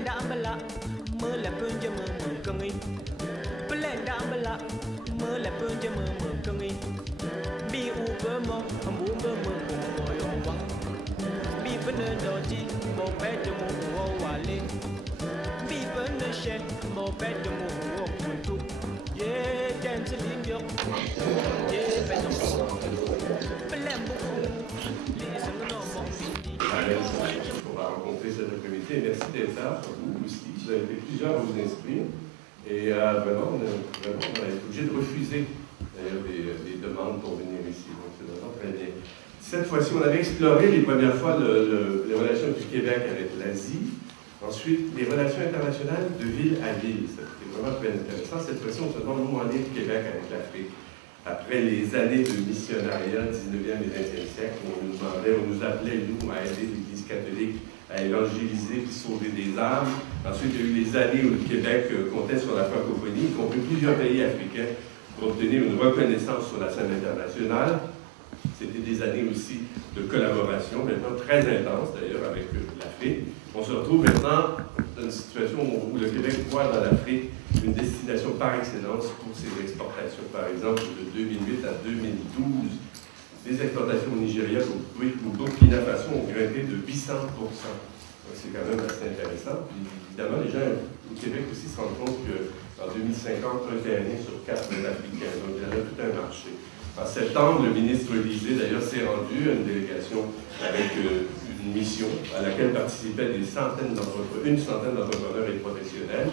Blendambala, Mula Punja Murkungi. Blendambala, Mula Punja Murkungi. Be Ubermo, and Boomer Murkungi. Be Benedoji, more better move Wally. Be Beneshe, more better move to. Yeah, dancing in your. Yeah, better. Blembo, listen to no more. On va rencontrer cet après-midi. Merci d'être là, vous aussi. Vous avez été plusieurs à vous inscrire. Et vraiment, on a été obligé de refuser des demandes pour venir ici. Donc, c'est vraiment très bien. Cette fois-ci, on avait exploré les premières fois les relations du Québec avec l'Asie. Ensuite, les relations internationales de ville à ville. C'était vraiment très intéressant. Cette fois-ci, on se demande où en est le Québec avec l'Afrique. Après les années de missionnariat, 19e et 20e siècle, on nous demandait, on nous appelait, nous, à aider l'Église catholique à évangéliser et sauver des âmes. Ensuite, il y a eu les années où le Québec comptait sur la francophonie, y compris plusieurs pays africains, pour obtenir une reconnaissance sur la scène internationale. C'était des années aussi de collaboration, maintenant très intense d'ailleurs avec l'Afrique. On se retrouve maintenant dans une situation où le Québec voit dans l'Afrique une destination par excellence pour ses exportations. Par exemple, de 2008 à 2012, les exportations au Nigeria ou Burkina Faso ont grimpé de 800%. Donc c'est quand même assez intéressant. Puis, évidemment, les gens au Québec aussi se rendent compte qu'en 2050, un Terrien sur 4 est africain. Donc il y en a tout un marché. En septembre, le ministre Lisée, d'ailleurs, s'est rendu à une délégation avec une mission à laquelle participaient une centaine d'entrepreneurs et de professionnels.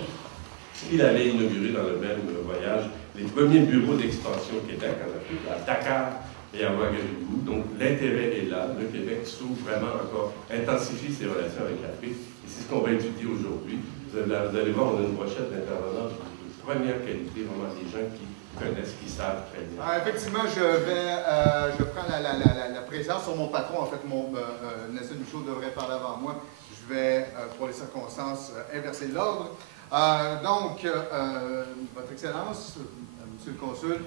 Il avait inauguré dans le même voyage les premiers bureaux d'expansion au Québec, en Afrique, à Dakar et à Ouagadougou. Donc l'intérêt est là. Le Québec s'ouvre vraiment encore, intensifie ses relations avec l'Afrique. Et c'est ce qu'on va étudier aujourd'hui. Vous allez voir, on a une brochette d'intervenants de première qualité, vraiment des gens qui connaissent, qui savent très bien. Effectivement, je prends la présence sur mon patron. En fait, Nelson Michaud devrait parler avant moi. Je vais, pour les circonstances, inverser l'ordre. Donc, Votre Excellence, Monsieur le Consul,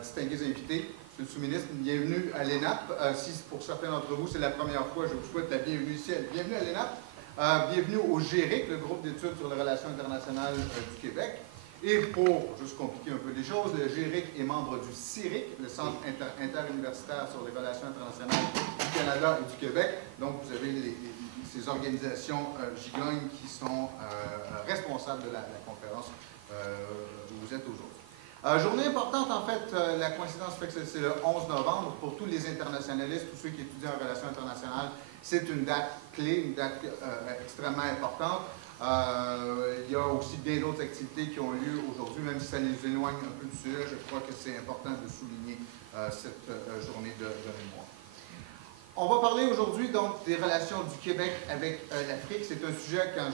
distingués invités, Monsieur le Sous-ministre, bienvenue à l'ENAP. Si pour certains d'entre vous, c'est la première fois, je vous souhaite la bienvenue ici. Bienvenue à l'ENAP. Bienvenue au GÉRIC, le groupe d'études sur les relations internationales du Québec. Et pour juste compliquer un peu les choses, le GÉRIC est membre du CIRIC, le Centre interuniversitaire sur les relations internationales du Canada et du Québec. Donc, vous avez ces organisations gigantesques qui sont responsables de la conférence où vous êtes aujourd'hui. Journée importante, en fait, la coïncidence fait que c'est le 11 novembre. Pour tous les internationalistes, tous ceux qui étudient en relations internationales, c'est une date clé, une date extrêmement importante. Il y a aussi bien d'autres activités qui ont lieu aujourd'hui, même si ça les éloigne un peu du sujet. Je crois que c'est important de souligner cette journée de mémoire. On va parler aujourd'hui donc des relations du Québec avec l'Afrique. C'est un sujet quand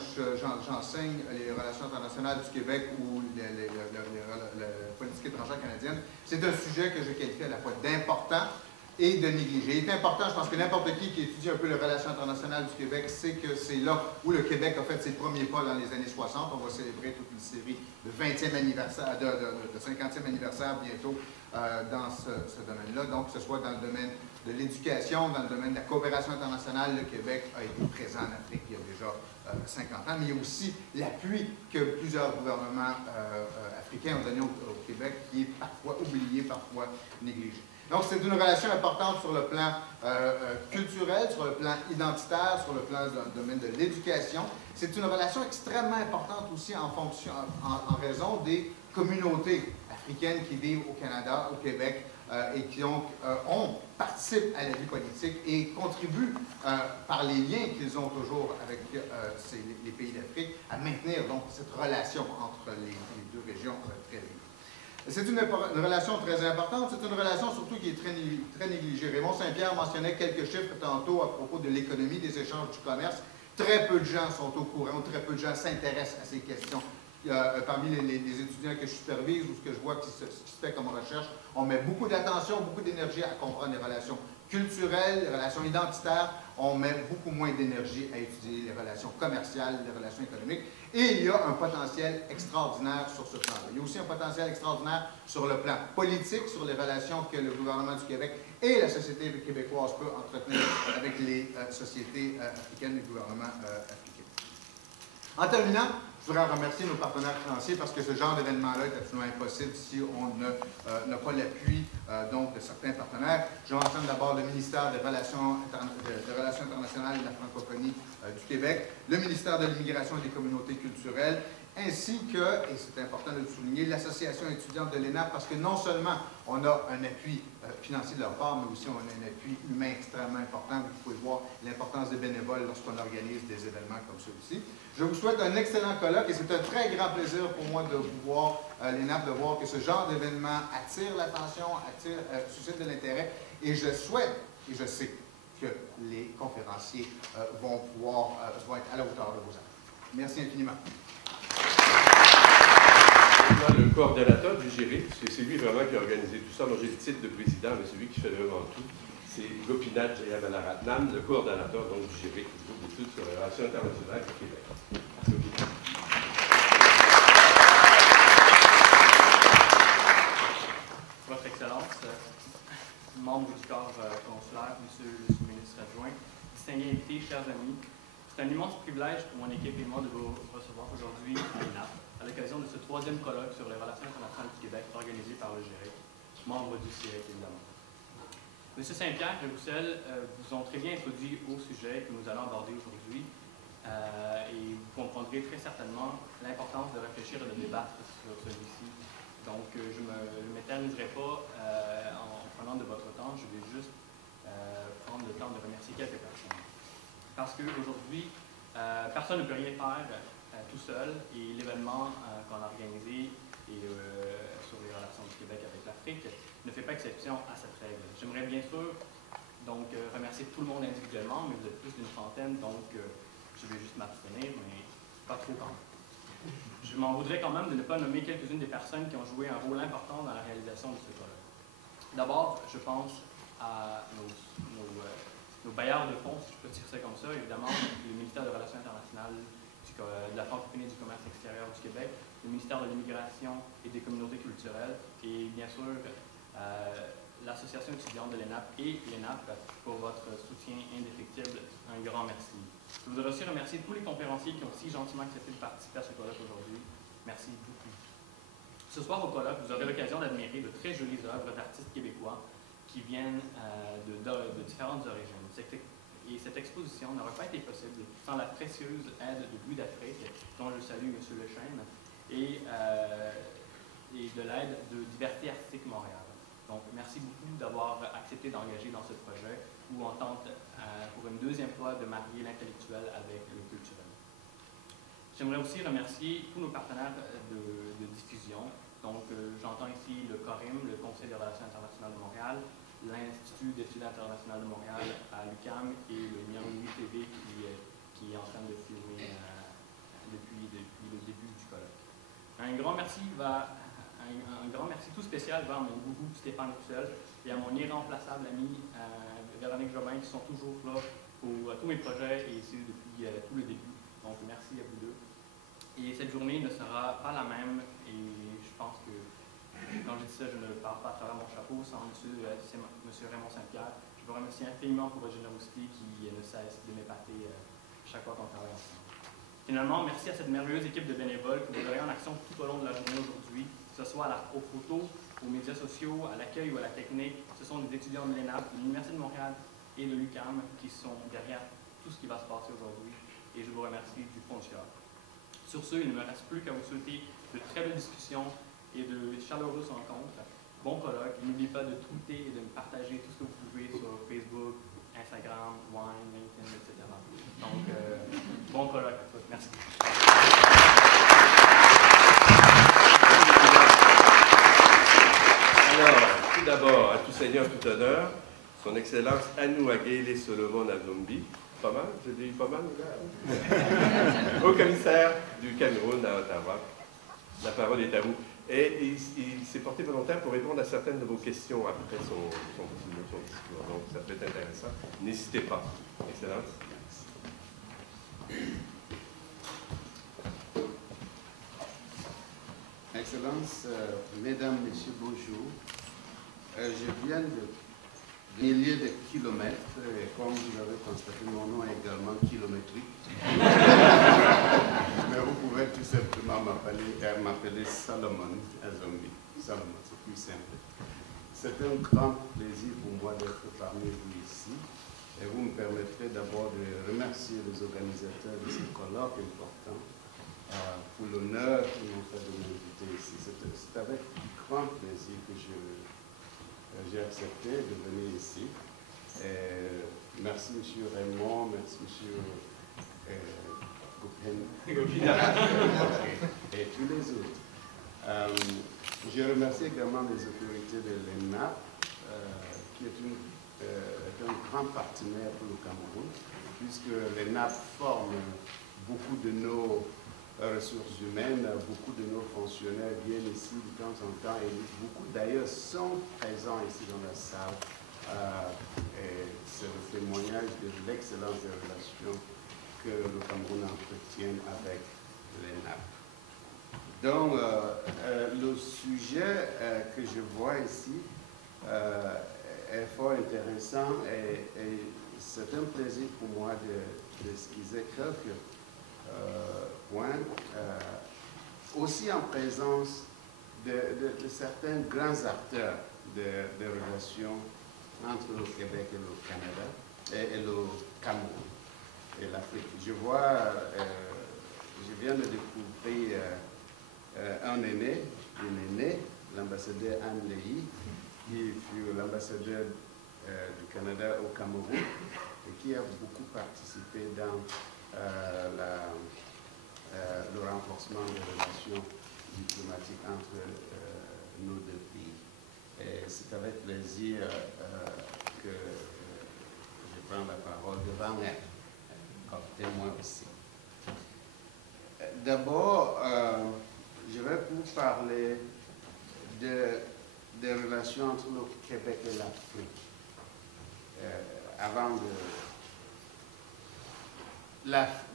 j'enseigne les relations internationales du Québec ou la politique étrangère canadienne. C'est un sujet que je qualifie à la fois d'important et de négliger. Il est important, je pense que n'importe qui étudie un peu les relations internationales du Québec sait que c'est là où le Québec a fait ses premiers pas dans les années 60. On va célébrer toute une série de 20e anniversaire, de 50e anniversaire bientôt dans ce domaine-là. Donc, que ce soit dans le domaine de l'éducation, dans le domaine de la coopération internationale, le Québec a été présent en Afrique il y a déjà 50 ans, mais il y a aussi l'appui que plusieurs gouvernements africains ont donné au Québec, qui est parfois oublié, parfois négligé. Donc, c'est une relation importante sur le plan culturel, sur le plan identitaire, sur le plan du domaine de l'éducation. C'est une relation extrêmement importante aussi en raison des communautés africaines qui vivent au Canada, au Québec, et qui donc participent à la vie politique et contribuent par les liens qu'ils ont toujours avec les pays d'Afrique à maintenir donc cette relation entre les deux régions très vives. C'est une relation très importante, c'est une relation surtout qui est très négligée. Raymond Saint-Pierre mentionnait quelques chiffres tantôt à propos de l'économie, des échanges du commerce. Très peu de gens sont au courant, très peu de gens s'intéressent à ces questions. Parmi les étudiants que je supervise ou ce que je vois qui se fait comme recherche, on met beaucoup d'attention, beaucoup d'énergie à comprendre les relations culturelles, les relations identitaires. On met beaucoup moins d'énergie à étudier les relations commerciales, les relations économiques. Et il y a un potentiel extraordinaire sur ce plan-là. Il y a aussi un potentiel extraordinaire sur le plan politique, sur les relations que le gouvernement du Québec et la société québécoise peut entretenir avec les sociétés africaines, les gouvernements africains. En terminant, je voudrais remercier nos partenaires financiers parce que ce genre d'événement-là est absolument impossible si on n'a pas l'appui donc de certains partenaires. Je mentionne d'abord le ministère des Relations internationales et de la francophonie du Québec, le ministère de l'Immigration et des communautés culturelles, ainsi que, et c'est important de le souligner, l'association étudiante de l'ENAP, parce que non seulement on a un appui financier de leur part, mais aussi on a un appui humain extrêmement important. Vous pouvez voir l'importance des bénévoles lorsqu'on organise des événements comme celui-ci. Je vous souhaite un excellent colloque et c'est un très grand plaisir pour moi de vous voir, l'ENAP, de voir que ce genre d'événement attire l'attention, suscite de l'intérêt, et je souhaite, et je sais que les conférenciers vont être à la hauteur de vos attentes. Merci infiniment. Le coordonnateur du GIRIC, c'est lui vraiment qui a organisé tout ça. Moi, j'ai le titre de président, mais c'est lui qui fait vraiment tout. C'est Gopinath Jayamalaratnam, le coordonnateur donc, du GIRIC, du groupe d'études sur les relations internationales du Québec. Votre Excellence, membre du corps consulaire, Monsieur le sous-ministre adjoint, distingués invités, chers amis, c'est un immense privilège pour mon équipe et moi de vous recevoir aujourd'hui à l'ENAP, à l'occasion de ce troisième colloque sur les relations internationales du Québec organisé par le GIRIC, membre du CIRIC évidemment. Monsieur Saint-Pierre et Roussel vous ont très bien introduit au sujet que nous allons aborder aujourd'hui et vous comprendrez très certainement l'importance de réfléchir et de débattre sur celui-ci. Donc, je ne m'éterniserai pas en prenant de votre temps, je vais juste prendre le temps de remercier quelques personnes. Parce qu'aujourd'hui, personne ne peut rien faire tout seul et l'événement qu'on a organisé sur les relations du Québec avec l'Afrique ne fait pas exception à cette règle. J'aimerais bien sûr donc remercier tout le monde individuellement, mais vous êtes plus d'une trentaine, donc je vais juste m'abstenir, mais pas trop quand même. Je m'en voudrais quand même de ne pas nommer quelques-unes des personnes qui ont joué un rôle important dans la réalisation de ce colloque. D'abord, je pense à nos bailleurs de fonds, si je peux dire ça comme ça, évidemment, le ministère des Relations internationales, de la francophonie et du commerce extérieur du Québec, le ministère de l'Immigration et des communautés culturelles, et bien sûr, l'association étudiante de l'ENAP et l'ENAP pour votre soutien indéfectible. Un grand merci. Je voudrais aussi remercier tous les conférenciers qui ont si gentiment accepté de participer à ce colloque aujourd'hui. Merci beaucoup. Ce soir au colloque, vous aurez l'occasion d'admirer de très jolies œuvres d'artistes québécois qui viennent de différentes origines. Et cette exposition n'aurait pas été possible sans la précieuse aide de Louis d'Afrique, dont je salue M. Lechesne, et de l'aide de Liberté Artistique Montréal. Donc, merci beaucoup d'avoir accepté d'engager dans ce projet où on tente pour une deuxième fois de marier l'intellectuel avec le culturel. J'aimerais aussi remercier tous nos partenaires de diffusion. Donc, j'entends ici le CORIM, le Conseil des relations internationales de Montréal, l'Institut d'études internationales de Montréal à l'UQAM et le Miami TV qui est en train de filmer depuis le début du colloque. Un grand merci tout spécial va à mon gourou Stéphane Roussel et à mon irremplaçable ami Véronique Jobin qui sont toujours là pour tous mes projets et ici depuis tout le début. Donc merci à vous deux. Et cette journée ne sera pas la même et je pense que quand je dis ça, je ne parle pas à travers mon chapeau sans M. Raymond Saint-Pierre. Je vous remercie infiniment pour votre générosité qui ne cesse de m'épater chaque fois qu'on travaille ensemble. Finalement, merci à cette merveilleuse équipe de bénévoles que vous aurez en action tout au long de la journée aujourd'hui, que ce soit aux photos, aux médias sociaux, à l'accueil ou à la technique. Ce sont des étudiants de l'ENAP, de l'Université de Montréal et de l'UQAM qui sont derrière tout ce qui va se passer aujourd'hui. Et je vous remercie du fond du cœur. Sur ce, il ne me reste plus qu'à vous souhaiter de très belles discussions et de chaleureuses rencontres. Bon colloque. N'oubliez pas de tweeter et de partager tout ce que vous pouvez sur Facebook, Instagram, Wine, LinkedIn, etc. Donc, bon colloque à tous. Merci. Alors, tout d'abord, à tout seigneur, tout honneur, son Excellence Anou Aguele Solomon Azombi. Pas mal? Je dis pas mal, au commissaire du Cameroun à Ottawa. La parole est à vous. Et il s'est porté volontaire pour répondre à certaines de vos questions après son discours. Donc, ça peut être intéressant. N'hésitez pas. Excellence. Excellence, Mesdames, Messieurs, bonjour. Je viens milliers de kilomètres, et comme vous avez constaté, mon nom est également kilométrique. Mais vous pouvez tout simplement m'appeler Salomon Azombi. Salomon, c'est plus simple. C'est un grand plaisir pour moi d'être parmi vous ici. Et vous me permettrez d'abord de remercier les organisateurs de ce colloque important pour l'honneur qu'ils m'ont fait de m'inviter ici. C'est avec grand plaisir que j'ai accepté de venir ici. Merci M. Raymond, merci M. Gopinath et tous les autres. Je remercie également les autorités de l'ENAP, qui est un grand partenaire pour le Cameroun, puisque l'ENAP forme beaucoup de nos ressources humaines, beaucoup de nos fonctionnaires viennent ici de temps en temps et beaucoup d'ailleurs sont présents ici dans la salle. Et c'est le témoignage de l'excellence des relations que le Cameroun entretient avec l'ENAP. Donc, le sujet que je vois ici est fort intéressant et c'est un plaisir pour moi d'esquisser quelques points, aussi en présence de certains grands acteurs de relations entre le Québec et le Canada, et le Cameroun et l'Afrique. Je viens de découvrir une aînée, l'ambassadeur Anne Lehi, qui fut l'ambassadeur du Canada au Cameroun et qui a beaucoup participé dans le renforcement des relations diplomatiques entre nos deux pays. Et c'est avec plaisir que je prends la parole devant elle, comme témoin aussi. D'abord, je vais vous parler des relations entre le Québec et l'Afrique. Avant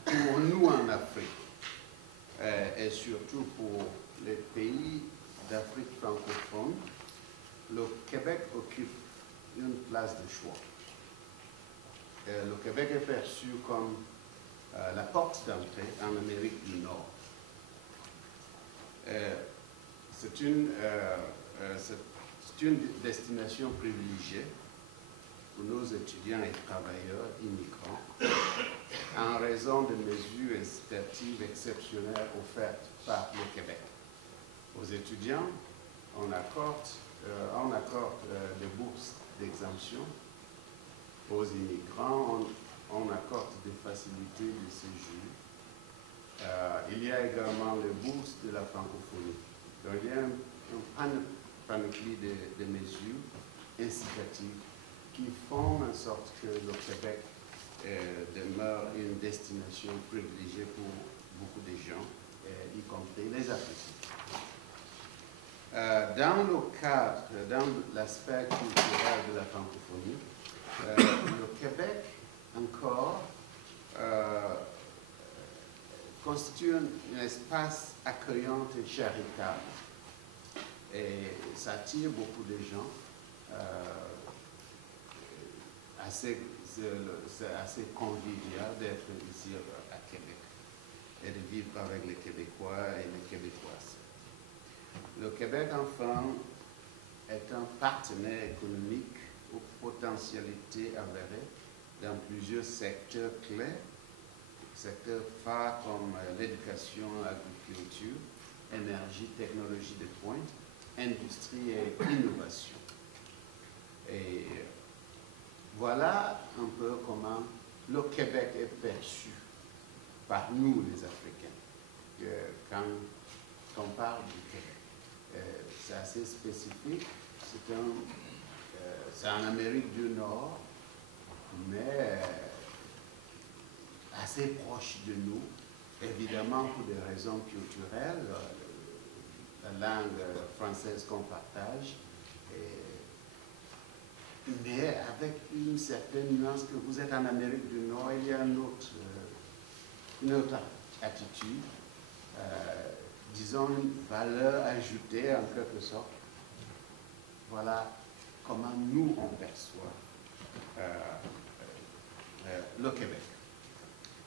pour nous en Afrique, et surtout pour les pays d'Afrique francophone, le Québec occupe une place de choix. Le Québec est perçu comme la porte d'entrée en Amérique du Nord. C'est une destination privilégiée pour nos étudiants et travailleurs immigrants en raison de mesures incitatives exceptionnelles offertes par le Québec. Aux étudiants, on accorde des bourses d'exemption. Aux immigrants, on accorde des facilités de séjour. Il y a également les bourses de la francophonie. Donc, il y a un panoplie de mesures incitatives qui font en sorte que le Québec demeure une destination privilégiée pour beaucoup de gens, y compris les Africains. Dans le cadre, dans l'aspect culturel de la francophonie, le Québec encore constitue un espace accueillant et charitable. Et ça attire beaucoup de gens. C'est assez convivial d'être ici à Québec et de vivre avec les Québécois et les Québécoises. Le Québec, enfin, est un partenaire économique aux potentialités avérées dans plusieurs secteurs clés, secteurs phares comme l'éducation, l'agriculture, énergie, technologie de pointe, industrie et innovation. Et voilà un peu comment le Québec est perçu par nous, les Africains, quand on parle du Québec. C'est assez spécifique, c'est en Amérique du Nord, mais assez proche de nous, évidemment pour des raisons culturelles, la langue française qu'on partage, mais avec une certaine nuance que vous êtes en Amérique du Nord, il y a une autre attitude, disons une valeur ajoutée en quelque sorte. Voilà comment nous on perçoit le Québec.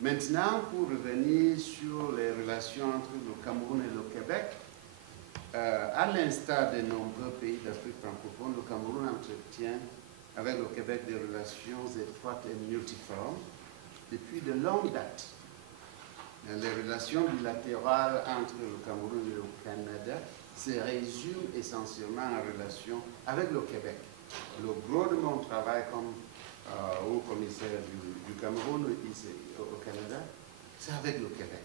Maintenant, pour revenir sur les relations entre le Cameroun et le Québec, à l'instar de nombreux pays d'Afrique francophone, le Cameroun entretient avec le Québec des relations étroites et multiformes depuis de longues dates. Les relations bilatérales entre le Cameroun et le Canada se résument essentiellement en relation avec le Québec. Le gros de mon travail comme haut commissaire du Cameroun ici au Canada, c'est avec le Québec.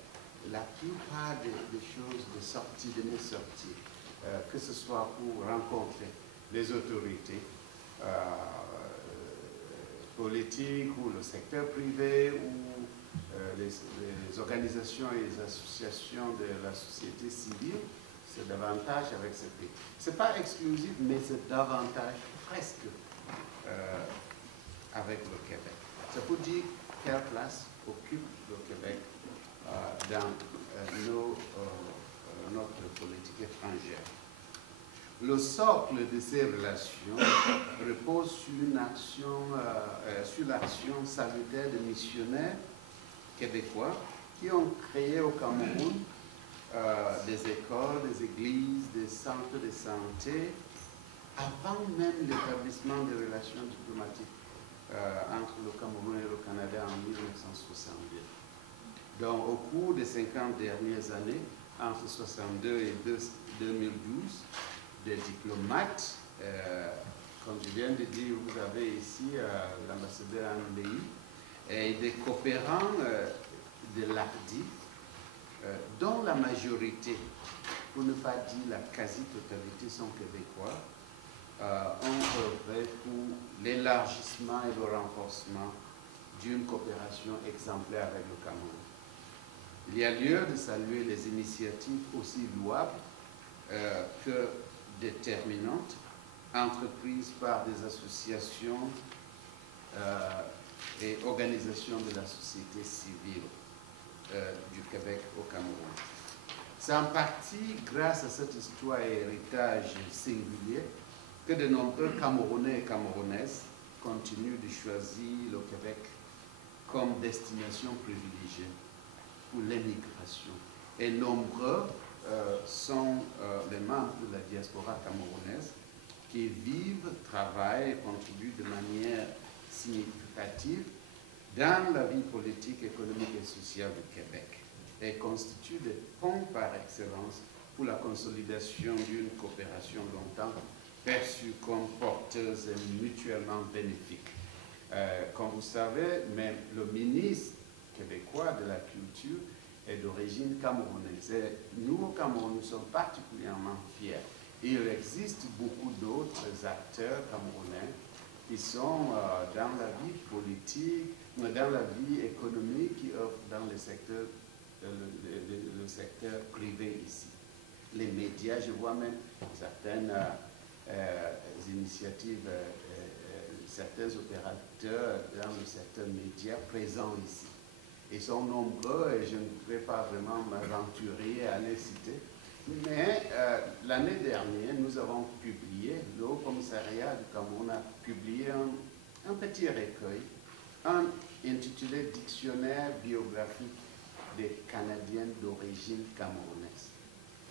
La plupart des choses, des sorties, de mes sorties, que ce soit pour rencontrer les autorités politiques ou le secteur privé ou les organisations et les associations de la société civile, c'est davantage avec ce pays. Ce n'est pas exclusif, mais c'est davantage presque avec le Québec. Ça peut dire quelle place occupe le Québec dans notre politique étrangère. Le socle de ces relations repose sur l'action salutaire de missionnaires québécois qui ont créé au Cameroun des écoles, des églises, des centres de santé, avant même l'établissement des relations diplomatiques entre le Cameroun et le Canada en 1962. Donc, au cours des 50 dernières années, entre 1962 et 2012, des diplomates, comme je viens de dire, vous avez ici l'ambassadeur Anne-Léhi, et des coopérants de l'ARDI, dont la majorité, pour ne pas dire la quasi-totalité, sont québécois, ont œuvré pour l'élargissement et le renforcement d'une coopération exemplaire avec le Cameroun. Il y a lieu de saluer les initiatives aussi louables que déterminantes entreprises par des associations et organisations de la société civile du Québec au Cameroun. C'est en partie grâce à cette histoire et héritage singulier que de nombreux Camerounais et Camerounaises continuent de choisir le Québec comme destination privilégiée pour l'émigration. Et nombreux sont les membres de la diaspora camerounaise qui vivent, travaillent et contribuent de manière significative dans la vie politique, économique et sociale du Québec et constituent des ponts par excellence pour la consolidation d'une coopération longtemps perçue comme porteuse et mutuellement bénéfique. Comme vous savez, même le ministre québécois de la Culture est d'origine camerounaise. Et nous, au Cameroun, nous sommes particulièrement fiers. Il existe beaucoup d'autres acteurs camerounais qui sont dans la vie politique, dans la vie économique, qui œuvrent dans le secteur privé ici. Les médias, je vois même certaines initiatives, certains opérateurs dans le secteur média présents ici. Ils sont nombreux et je ne pourrais pas vraiment m'aventurer à les citer. Mais l'année dernière, nous avons publié, le Haut Commissariat du Cameroun a publié un petit recueil intitulé « Dictionnaire biographique des Canadiens d'origine camerounaise ».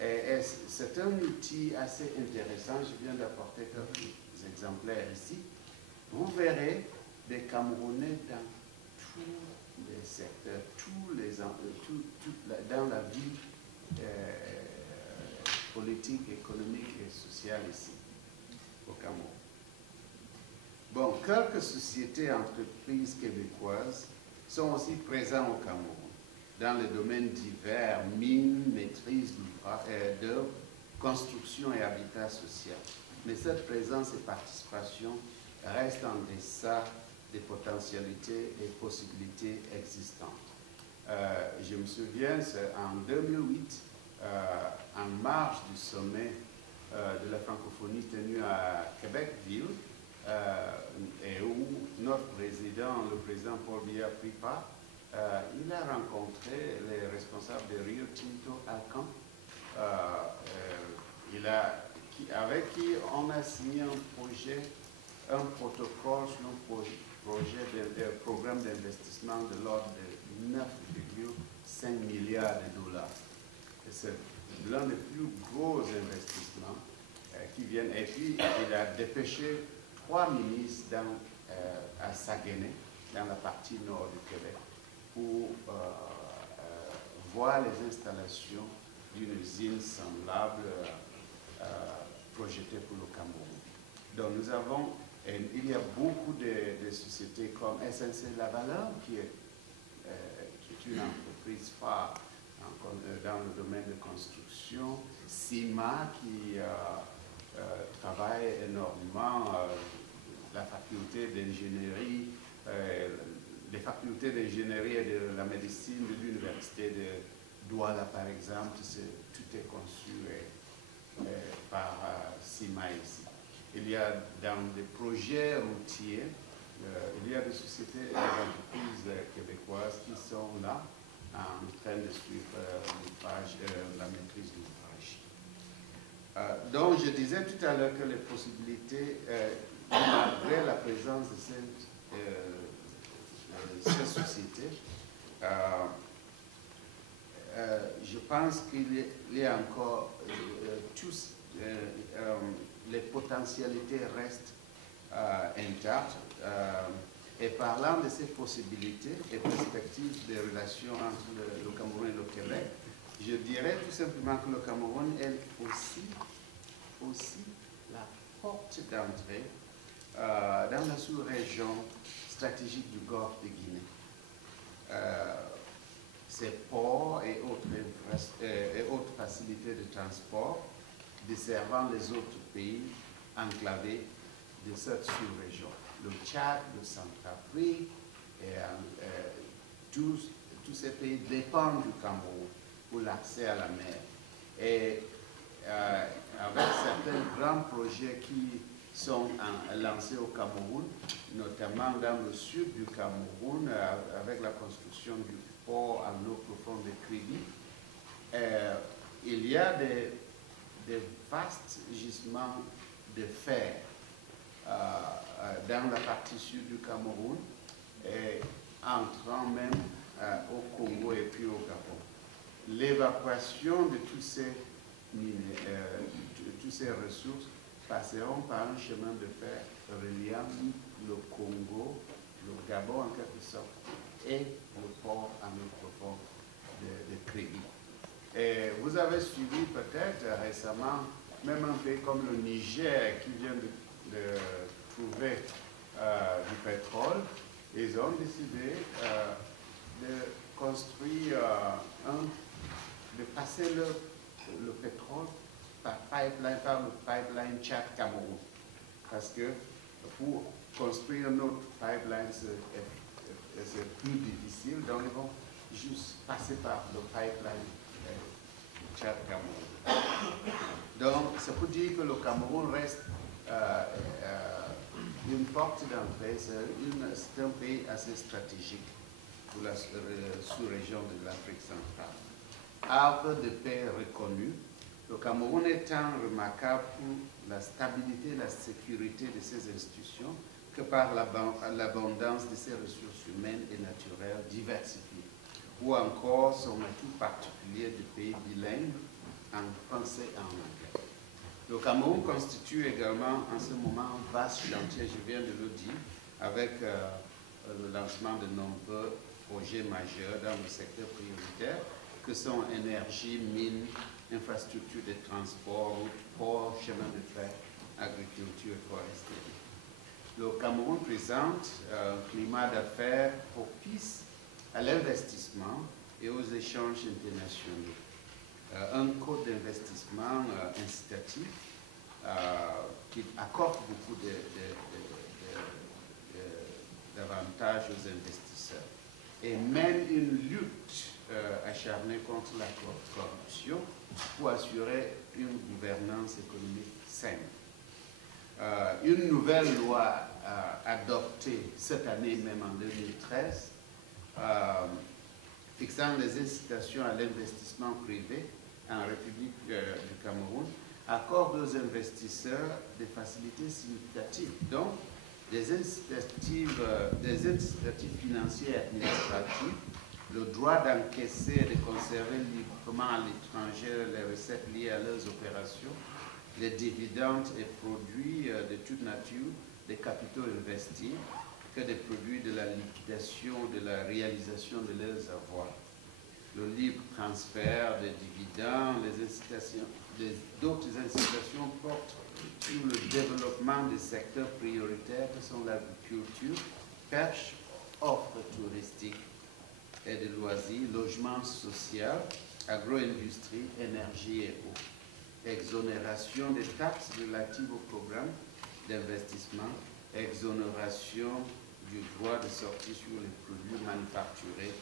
Et c'est un outil assez intéressant. Je viens d'apporter quelques exemplaires ici. Vous verrez des Camerounais dans tous les secteurs, dans la vie politique, économique et sociale ici, au Cameroun. Bon, quelques sociétés et entreprises québécoises sont aussi présentes au Cameroun, dans les domaines divers, mines, maîtrise d'œuvres, construction et habitat social. Mais cette présence et participation restent en deçà des potentialités et possibilités existantes. Je me souviens, en 2008, en marge du sommet de la francophonie tenu à Québec-Ville, et où notre président, le président Paul Biya, a pris part, il a rencontré les responsables de Rio Tinto Alcan, avec qui on a signé un projet un protocole sur un programme d'investissement de l'ordre de 9,5 milliards de dollars. C'est l'un des plus gros investissements qui viennent. Et puis, il a dépêché 3 ministres à Saguenay, dans la partie nord du Québec, pour voir les installations d'une usine semblable projetée pour le Cameroun. Donc nous avons, il y a beaucoup de sociétés comme SNC Lavalin, qui est une entreprise phare dans le domaine de construction, CIMA qui travaille énormément, la faculté d'ingénierie, les facultés d'ingénierie et de la médecine de l'université de Douala, par exemple, tout est conçu par CIMA ici. Il y a dans des projets routiers, il y a des sociétés et des entreprises québécoises qui sont là en train de suivre la maîtrise de l'ouvrage. Donc, je disais tout à l'heure que les possibilités, malgré la présence de ces sociétés, je pense qu'il y a encore les potentialités restent intactes. Et parlant de ces possibilités et perspectives de relations entre le Cameroun et le Québec, je dirais tout simplement que le Cameroun est aussi la porte d'entrée dans la sous-région stratégique du Golfe de Guinée. Ces ports et autres facilités de transport desservant les autres pays enclavés de cette sous-région. Le Tchad, le Centrafrique, tous ces pays dépendent du Cameroun pour l'accès à la mer. Et avec certains grands projets qui sont lancés au Cameroun, notamment dans le sud du Cameroun, avec la construction du port à l'eau profonde de Kribi, il y a des vastes gisements de fer dans la partie sud du Cameroun et entrant même au Congo et puis au Gabon. L'évacuation de toutes ces ressources passeront par un chemin de fer reliant le Congo, le Gabon en quelque sorte, et le port en eau profonde de Kribi. Et vous avez suivi peut-être récemment, même un pays comme le Niger qui vient de trouver du pétrole, ils ont décidé de construire de passer le pétrole par le pipeline Tchad-Cameroun. Parce que pour construire notre pipeline, c'est plus difficile, donc ils vont juste passer par le pipeline Tchad-Cameroun. Donc, c'est pour dire que le Cameroun reste une porte d'entrée, c'est un pays assez stratégique pour la sous-région de l'Afrique centrale. Havre de paix reconnu, le Cameroun étant remarquable pour la stabilité et la sécurité de ses institutions que par l'abondance de ses ressources humaines et naturelles diversifiées, ou encore son atout particulier de pays bilingue en français et en anglais. Le Cameroun constitue également en ce moment un vaste chantier, je viens de le dire, avec le lancement de nombreux projets majeurs dans le secteur prioritaire que sont énergie, mines, infrastructures de transport, ports, chemins de fer, agriculture et foresterie. Le Cameroun présente un climat d'affaires propice à l'investissement et aux échanges internationaux. Un code d'investissement incitatif qui accorde beaucoup d'avantages aux investisseurs et mène une lutte acharnée contre la corruption pour assurer une gouvernance économique saine. Une nouvelle loi adoptée cette année, même en 2013, fixant les incitations à l'investissement privé en République du Cameroun, accorde aux investisseurs des facilités significatives. Donc, des incitatifs financiers et administratifs, le droit d'encaisser et de conserver librement à l'étranger les recettes liées à leurs opérations, les dividendes et produits de toute nature, des capitaux investis, que des produits de la liquidation, de la réalisation de leurs avoirs. Le libre transfert des dividendes, d'autres incitations portent sur le développement des secteurs prioritaires que sont l'agriculture, pêche, offres touristiques et de loisirs, logement social, agro-industrie, énergie et eau. Exonération des taxes relatives au programme d'investissement, exonération du droit de sortie sur les produits manufacturés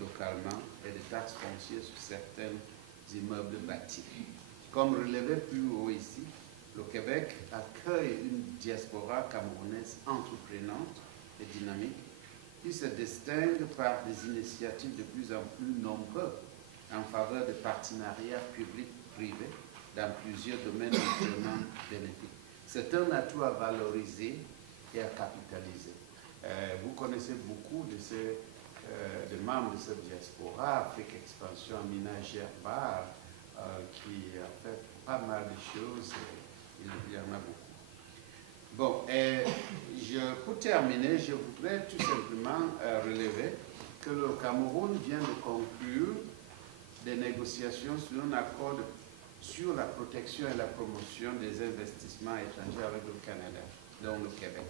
localement et des taxes foncières sur certains immeubles bâtis. Comme relevé plus haut ici, le Québec accueille une diaspora camerounaise entreprenante et dynamique qui se distingue par des initiatives de plus en plus nombreuses en faveur de partenariats publics-privés dans plusieurs domaines extrêmement bénéfiques. C'est un atout à valoriser et à capitaliser. Vous connaissez beaucoup de membres de cette diaspora, Afrique Expansion, Amina Gerbar, qui a fait pas mal de choses, il y en a beaucoup. Bon, pour terminer, je voudrais tout simplement relever que le Cameroun vient de conclure des négociations sur un accord sur la protection et la promotion des investissements étrangers avec le Canada, dont le Québec.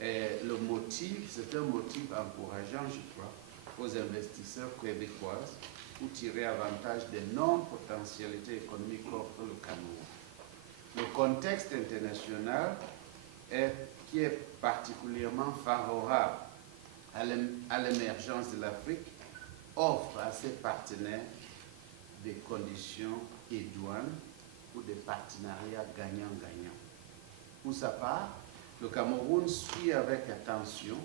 Et le motif, c'est un motif encourageant, je crois, aux investisseurs québécois pour tirer avantage des non-potentialités économiques qu'offre le Cameroun. Le contexte international qui est particulièrement favorable à l'émergence de l'Afrique offre à ses partenaires des conditions idoines pour des partenariats gagnant-gagnant. Pour sa part, le Cameroun suit avec attention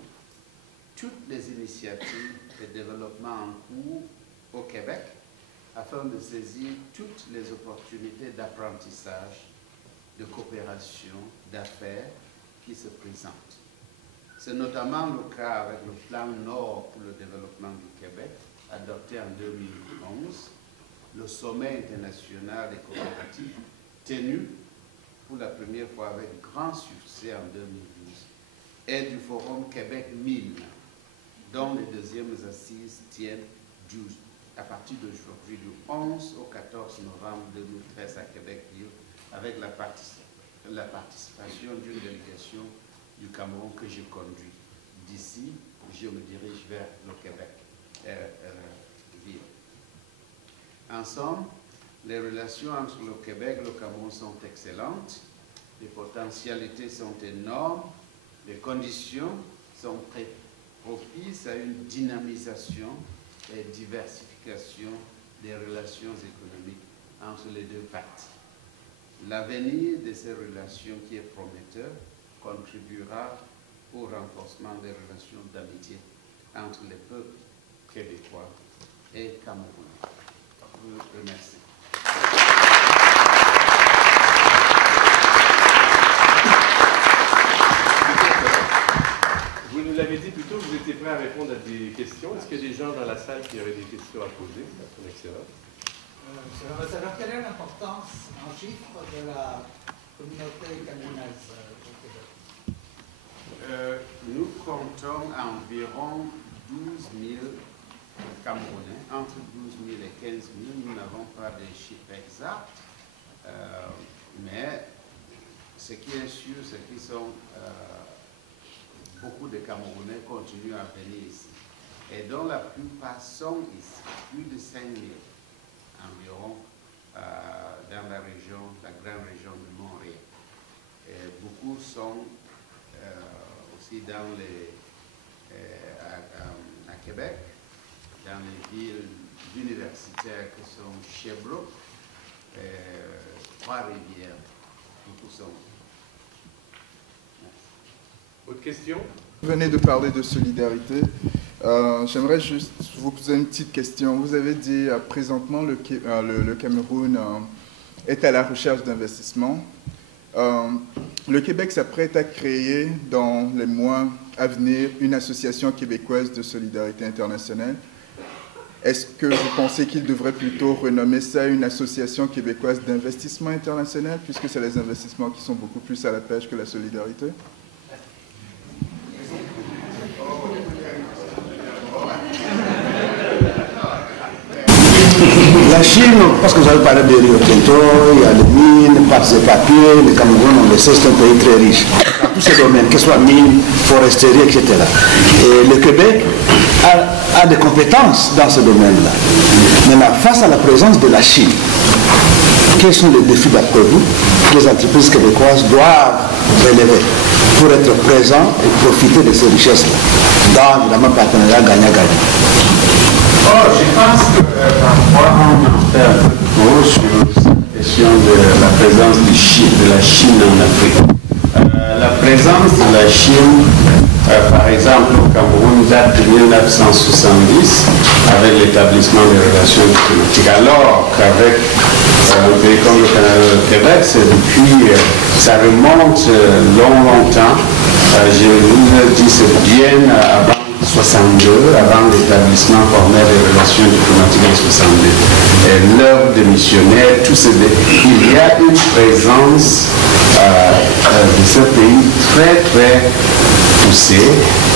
toutes les initiatives de développement en cours au Québec afin de saisir toutes les opportunités d'apprentissage, de coopération, d'affaires qui se présentent. C'est notamment le cas avec le plan Nord pour le développement du Québec, adopté en 2011, le sommet international des coopératives, tenu pour la première fois avec grand succès en 2012, et du Forum Québec Mine, dont les deuxièmes assises tiennent à partir d'aujourd'hui, du 11 au 14 novembre 2013 à Québec-Ville, avec la participation d'une délégation du Cameroun que je conduis. D'ici, je me dirige vers le Québec-Ville. Ensemble, les relations entre le Québec et le Cameroun sont excellentes, les potentialités sont énormes, les conditions sont très propices à une dynamisation et diversification des relations économiques entre les deux parties. L'avenir de ces relations qui est prometteur contribuera au renforcement des relations d'amitié entre les peuples québécois et camerounais. Je vous remercie. Vous nous l'avez dit plus tôt, vous étiez prêt à répondre à des questions. Est-ce qu'il y a des gens dans la salle qui avaient des questions à poser? C'est excellent. Alors, quelle est l'importance en chiffres de la communauté camerounaise au Québec? Nous comptons environ 12 000 Camerounais, entre 12 000 et 15 000. Nous n'avons pas de chiffres exacts, mais ce qui est sûr, c'est qu'ils sont beaucoup de Camerounais continuent à venir ici, et dont la plupart sont ici, plus de 5 000 environ dans la région, la grande région de Montréal. Et beaucoup sont aussi dans à Québec, dans les villes universitaires qui sont Sherbrooke, Trois-Rivières, beaucoup sont. Autre question? Vous venez de parler de solidarité. J'aimerais juste vous poser une petite question. Vous avez dit présentement le Cameroun est à la recherche d'investissement. le Québec s'apprête à créer dans les mois à venir une association québécoise de solidarité internationale. Est-ce que vous pensez qu'il devrait plutôt renommer ça une association québécoise d'investissement international, puisque c'est les investissements qui sont beaucoup plus à la pêche que la solidarité? La Chine, parce que vous avez parlé de Rio Tinto, il y a les mines, pâtes et papier, le Cameroun, on le sait, c'est un pays très riche. Dans tous ces domaines, que ce soit mines, foresterie, etc. Et le Québec a des compétences dans ce domaine-là. Maintenant, face à la présence de la Chine, quels sont les défis d'après vous que les entreprises québécoises doivent relever pour être présents et profiter de ces richesses-là, dans évidemment un partenariat gagnant-gagnant? Oh, je pense que parfois on en fait un peu trop sur cette question de la présence de la Chine en Afrique. La présence de la Chine, par exemple, au Cameroun, date de 1970 avec l'établissement des relations diplomatiques. Alors qu'avec un pays comme le Canada et le Québec, c'est depuis, ça remonte longtemps. Je vous ai dit, c'est bien avant 62, avant l'établissement formel des relations diplomatiques en 62. Et l'heure des missionnaires, tout ce il y a une présence de ce pays très très poussée.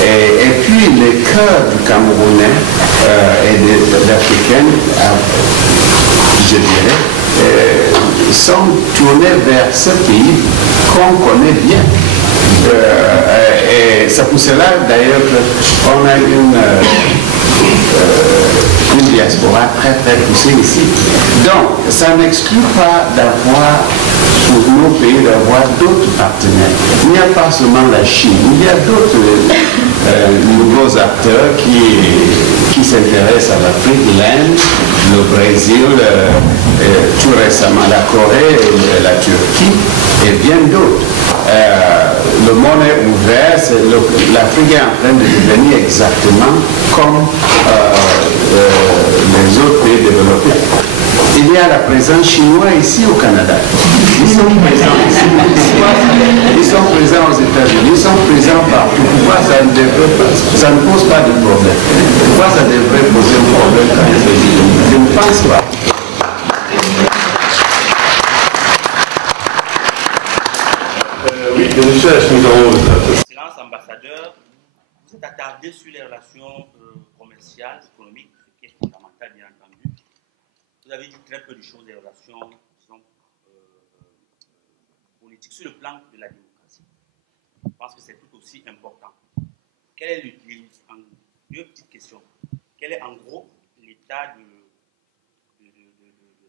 Et puis les cœurs du Camerounais et des Africains, je dirais, sont tournés vers ce pays qu'on connaît bien. Et c'est pour cela d'ailleurs qu'on a une diaspora très très poussée ici. Donc ça n'exclut pas d'avoir, pour nos pays, d'avoir d'autres partenaires. Il n'y a pas seulement la Chine, il y a d'autres nouveaux acteurs qui s'intéressent à l'Afrique, l'Inde, le Brésil, tout récemment la Corée, la Turquie et bien d'autres. Le monde est ouvert, l'Afrique est en train de devenir exactement comme les autres pays développés. Il y a la présence chinoise ici au Canada. Ils sont présents ici. Ils sont présents aux États-Unis. Ils sont présents partout. Pourquoi ça ne pose pas de problème? Pourquoi ça devrait poser un problème quand il s'agit de nous? Je ne pense pas. Oui, monsieur Ashmidon. Excellence ambassadeur, vous êtes attardé sur les relations commerciales, économiques, ce qui est fondamental bien entendu. Vous avez dit très peu de choses des relations disons, politiques sur le plan de la démocratie. Je pense que c'est tout aussi important. Quel est deux petites questions. Quel est en gros l'état de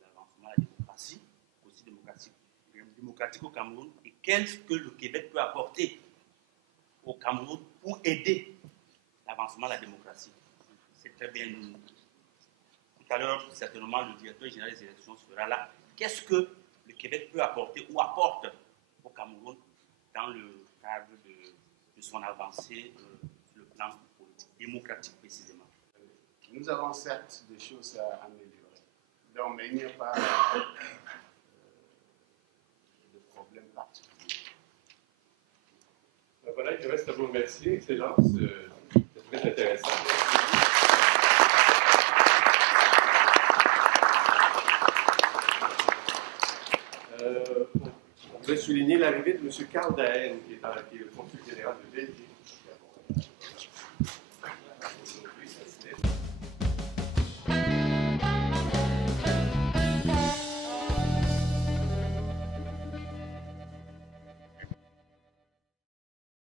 l'avancement de la démocratie, aussi démocratique au Cameroun, et qu'est-ce que le Québec peut apporter au Cameroun pour aider l'avancement de la démocratie? C'est très bien. Tout à l'heure, certainement, le directeur général des élections sera là. Qu'est-ce que le Québec peut apporter ou apporte au Cameroun dans le cadre de son avancée sur le plan politique, démocratique précisément? Nous avons certes des choses à améliorer, donc, mais il n'y a pas de problème particulier. Voilà, il reste à vous remercier, Excellence. C'est très intéressant. On voudrait souligner l'arrivée de M. Karl Daen, qui est le consul général de Belgique.